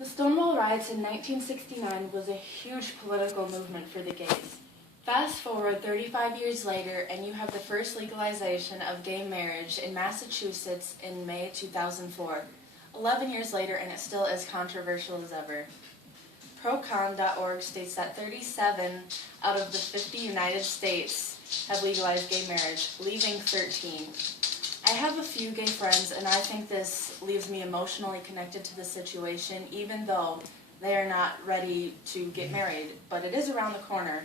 The Stonewall Riots in 1969 was a huge political movement for the gays. Fast forward 35 years later, and you have the first legalization of gay marriage in Massachusetts in May 2004. 11 years later, and it's still as controversial as ever. Procon.org states that 37 out of the 50 United States have legalized gay marriage, leaving 13. I have a few gay friends, and I think this leaves me emotionally connected to the situation, even though they are not ready to get married, but it is around the corner.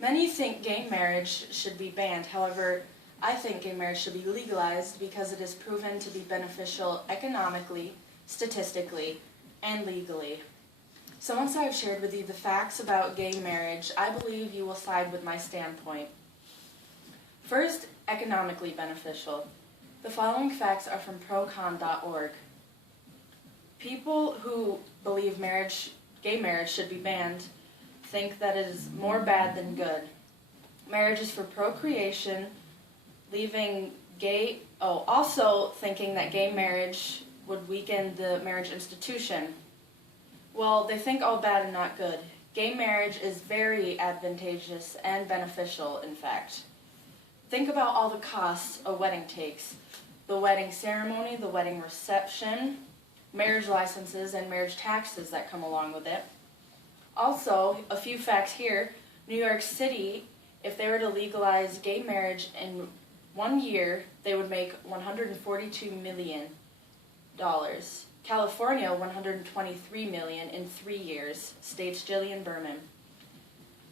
Many think gay marriage should be banned. However, I think gay marriage should be legalized because it is proven to be beneficial economically, statistically, and legally. So once I've shared with you the facts about gay marriage, I believe you will side with my standpoint. First, economically beneficial. The following facts are from procon.org. People who believe gay marriage should be banned think that it is more bad than good. Marriage is for procreation, also thinking that gay marriage would weaken the marriage institution. Well, they think all bad and not good. Gay marriage is very advantageous and beneficial, in fact. Think about all the costs a wedding takes. The wedding ceremony, the wedding reception, marriage licenses, and marriage taxes that come along with it. Also, a few facts here. New York City, if they were to legalize gay marriage in 1 year, they would make $142 million. California, $123 million in 3 years, states Jillian Berman.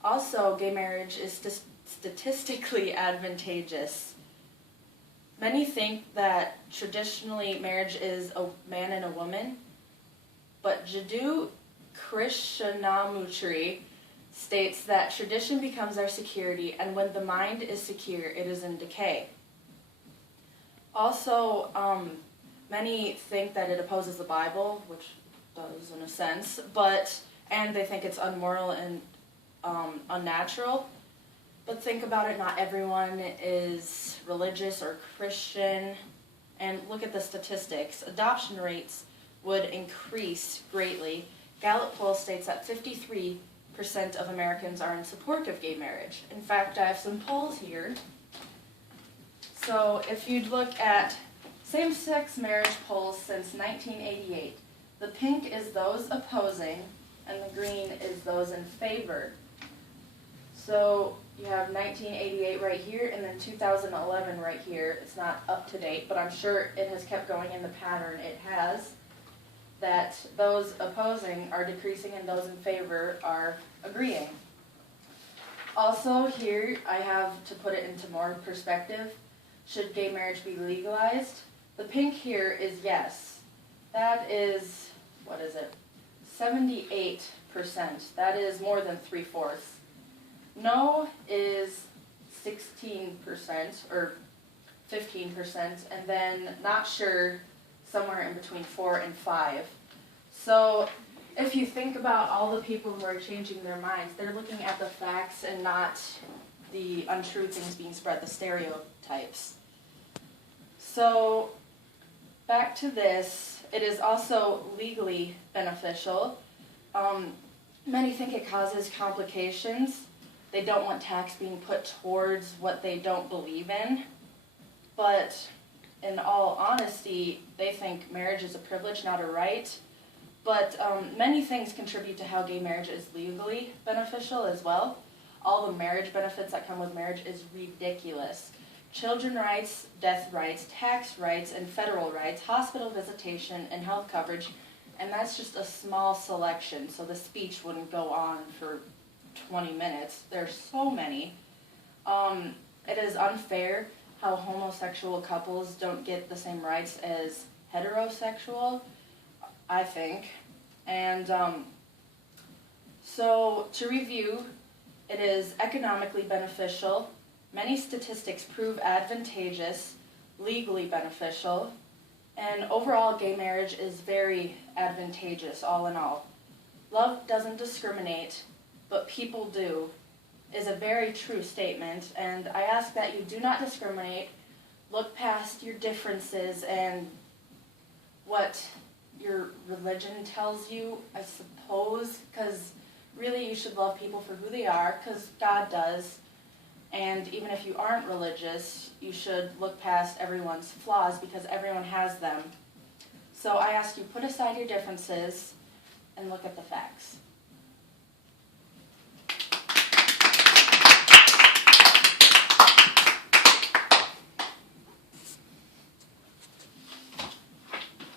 Also, gay marriage is statistically advantageous. Many think that traditionally marriage is a man and a woman, but Jiddu Krishnamurti states that tradition becomes our security, and when the mind is secure, it is in decay. Also, many think that it opposes the Bible, which does in a sense, and they think it's unmoral and unnatural. But think about it, not everyone is religious or Christian. And look at the statistics. Adoption rates would increase greatly. Gallup poll states that 53% of Americans are in support of gay marriage. In fact, I have some polls here. So if you'd look at same-sex marriage polls since 1988, the pink is those opposing, and the green is those in favor. So you have 1988 right here, and then 2011 right here. It's not up to date, but I'm sure it has kept going in the pattern it has, that those opposing are decreasing and those in favor are agreeing. Also here, I have to put it into more perspective. Should gay marriage be legalized? The pink here is yes. That is, 78%. That is more than 3/4. No is 16% or 15%, and then not sure somewhere in between 4 and 5. So if you think about all the people who are changing their minds, they're looking at the facts and not the untrue things being spread, the stereotypes. So back to this, it is also legally beneficial. Many think it causes complications. They don't want tax being put towards what they don't believe in. But in all honesty, they think marriage is a privilege, not a right. But many things contribute to how gay marriage is legally beneficial as well. All the marriage benefits that come with marriage is ridiculous. Children rights, death rights, tax rights, and federal rights, hospital visitation, and health coverage. And that's just a small selection, so the speech wouldn't go on for 20 minutes. There's so many. It is unfair how homosexual couples don't get the same rights as heterosexual, I think. And so to review, it is economically beneficial. Many statistics prove advantageous, legally beneficial, and overall gay marriage is very advantageous all in all. Love doesn't discriminate, but people do, is a very true statement, and I ask that you do not discriminate, look past your differences and what your religion tells you, I suppose, because really you should love people for who they are, because God does. And even if you aren't religious, you should look past everyone's flaws, because everyone has them. So I ask you, put aside your differences and look at the facts.